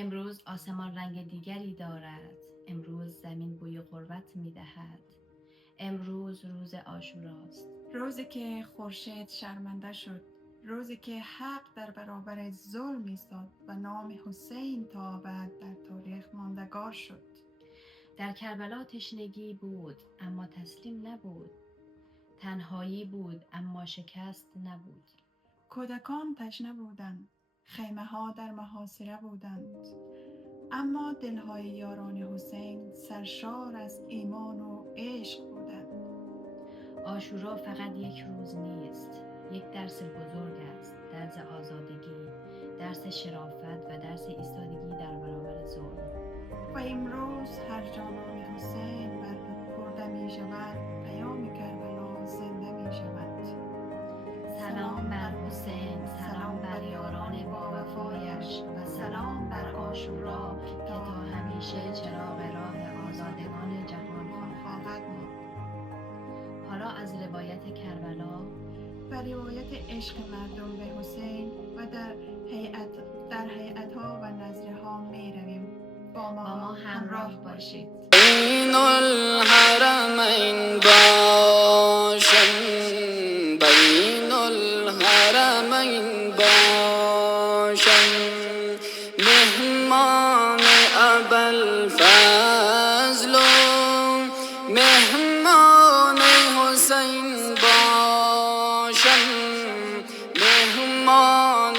امروز آسمان رنگ دیگری دارد. امروز زمین بوی غربت می‌دهد. امروز روز عاشوراست. روزی که خورشید شرمنده شد، روزی که حق در برابر ظلم ایستاد و نام حسین تا ابد در تاریخ ماندگار شد. در کربلا تشنگی بود اما تسلیم نبود. تنهایی بود اما شکست نبود. کودکان تشنه بودند، خیمه ها در محاصره بودند، اما دلهای یاران حسین سرشار از ایمان و عشق بودند. عاشورا فقط یک روز نیست، یک درس بزرگ است. درس آزادگی، درس شرافت و درس ایستادگی در برابر ظلم. و امروز هر جانان حسین برده می شود، پیام کربلا زنده می شود. سلام بر حسین، سلام بر یاران با وفایش و سلام بر عاشورا که تا همیشه چراغ راه آزادگان جهان خواهد بود. حالا از روایت کربلا و روایت عشق مردم به حسین و در هیئت‌ها و نظرها می رویم. با ما همراه باشید. بین الحرمین باشم، بین الحرمین باشم، مهمان ابوالفضل و مهمان حسین باشم، مهمان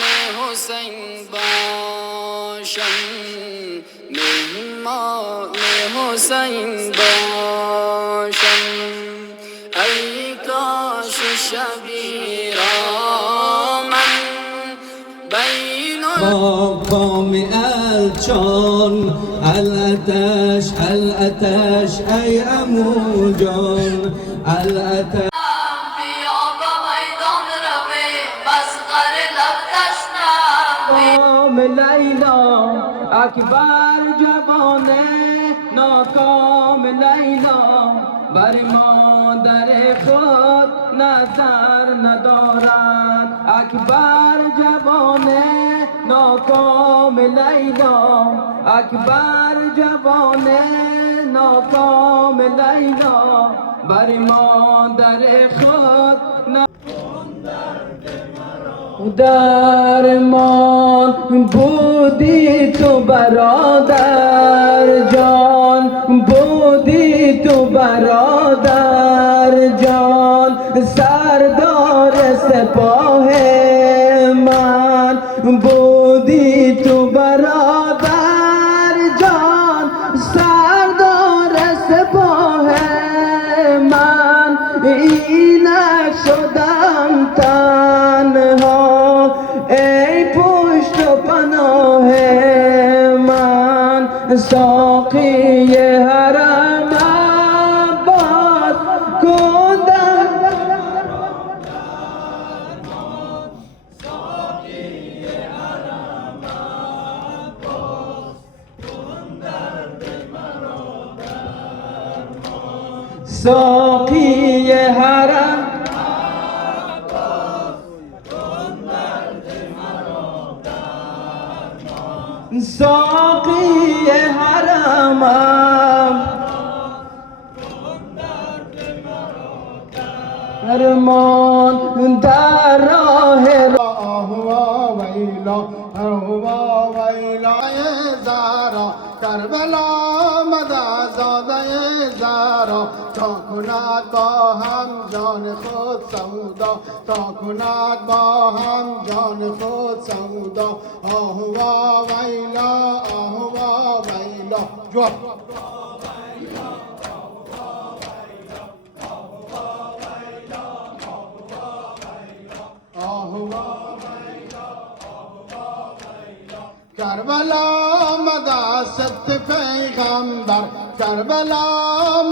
حسین باشم، مهمان حسین باشم. ای کاش شبی را من بین قام الچان الاتش الاتش ای عمو جان الاتش لیلا اکبر جوانه ناکام لیلا بر مادر خود نظر ندارد. اکبر جوانه ناکام لیلا، اکبر جوانه ناکام لیلا بر مادر خود درمان بودی تو برادر جان، بودی تو برادر جان، سردار سپاه من بودی تو برادر جان، سردار سپاه من. اینک شدم تنها ای پشت و پناه من، ساقی حرم عباس کن ساقی حرم ساقی حرمم فرمان در راه آهوا ویلا آهوا ویلا زارا کربلا مدازاده زارا تا کند با هم جان خود سودا، تا کند با هم جان خود سودا. آهوا ویلا آهوا ویلا جواب کربلا مدا سبت پیغمبر کربلا